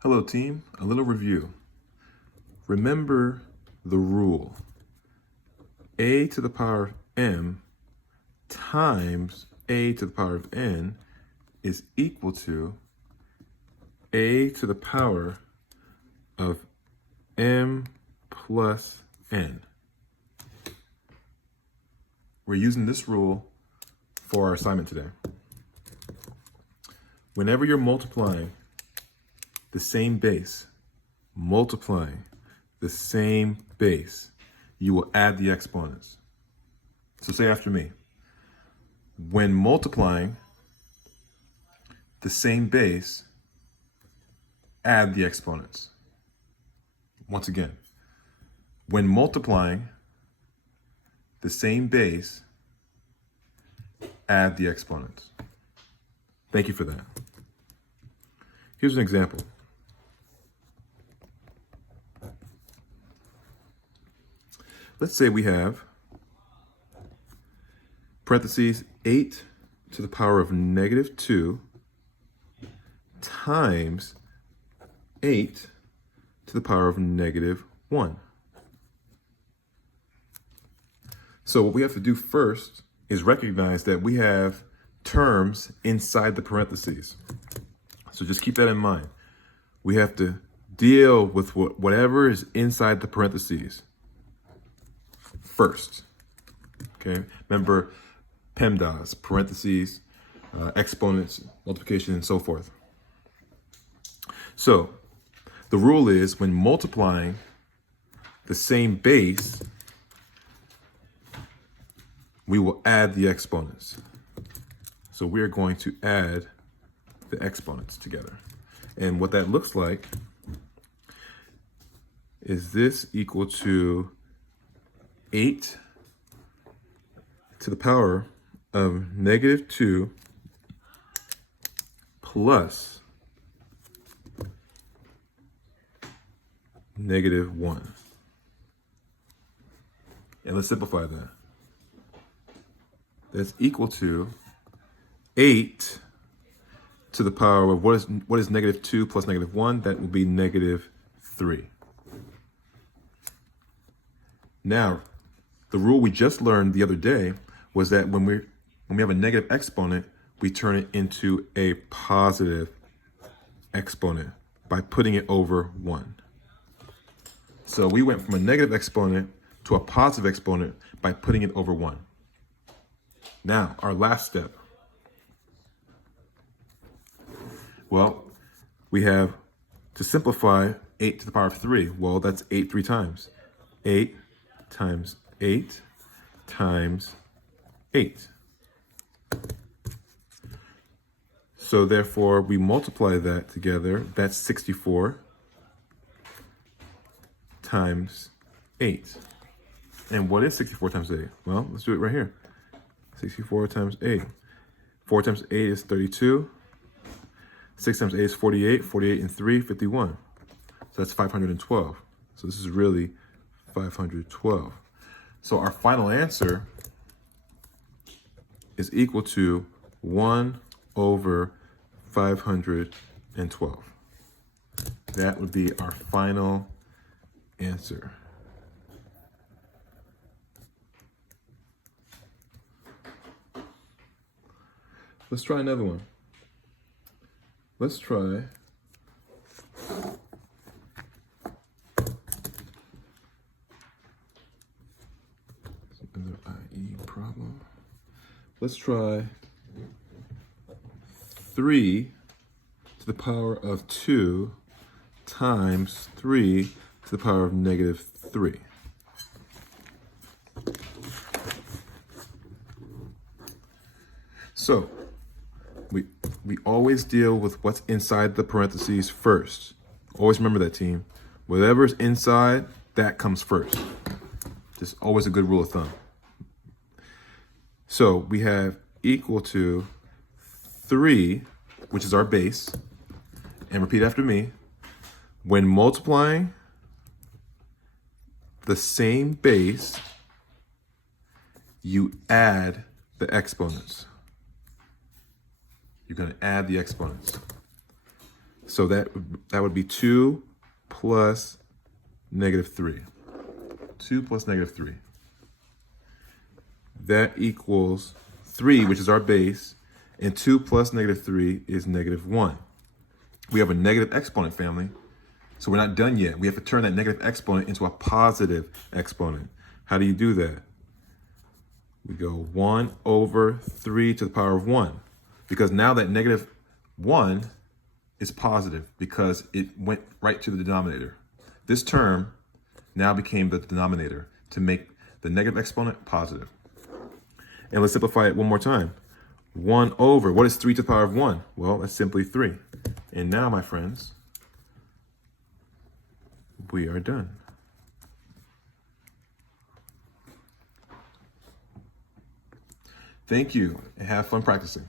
Hello team, a little review. Remember the rule. A to the power of m times a to the power of n is equal to a to the power of m plus n. We're using this rule for our assignment today. Whenever you're multiplying the same base, multiplying the same base, you will add the exponents. So say after me. When multiplying the same base, add the exponents. Once again, when multiplying the same base, add the exponents. Thank you for that. Here's an example. Let's say we have parentheses 8 to the power of negative 2 times 8 to the power of negative 1. So what we have to do first is recognize that we have terms inside the parentheses. So just keep that in mind. We have to deal with whatever is inside the parentheses first. Okay, remember PEMDAS, parentheses, exponents, multiplication, and so forth. So the rule is when multiplying the same base, we will add the exponents. So we're going to add the exponents together. And what that looks like is this equal to 8 to the power of negative 2 plus negative 1. And let's simplify that. That's equal to 8 to the power of what is negative 2 plus negative 1? That will be negative 3. Now, the rule we just learned the other day was that when we have a negative exponent, we turn it into a positive exponent by putting it over 1. So we went from a negative exponent to a positive exponent by putting it over 1. Now, our last step. Well, we have to simplify 8 to the power of 3. Well, that's 8 3 times. 8 times 8 times 8. So therefore, we multiply that together. That's 64 times 8. And what is 64 times 8? Well, let's do it right here. 64 times 8. 4 times 8 is 32. 6 times 8 is 48. 48 and 3, 51. So that's 512. So this is really 512. So our final answer is equal to 1 over 512. That would be our final answer. Let's try another one. Let's try another IE problem. Let's try 3 to the power of 2 times 3 to the power of negative 3. So we always deal with what's inside the parentheses first. Always remember that, team. Whatever's inside, that comes first. Just always a good rule of thumb. So we have equal to 3, which is our base. And repeat after me. When multiplying the same base, you add the exponents. You're going to add the exponents. So that would be 2 plus negative 3. 2 plus negative 3. That equals 3, which is our base, and 2 plus negative 3 is negative 1. We have a negative exponent, family. So we're not done yet. We have to turn that negative exponent into a positive exponent. How do you do that? We go 1 over 3 to the power of 1. Because now that negative 1 is positive because it went right to the denominator. This term now became the denominator to make the negative exponent positive. And let's simplify it one more time. 1 over, what is 3 to the power of 1? Well, that's simply 3. And now, my friends, we are done. Thank you, and have fun practicing.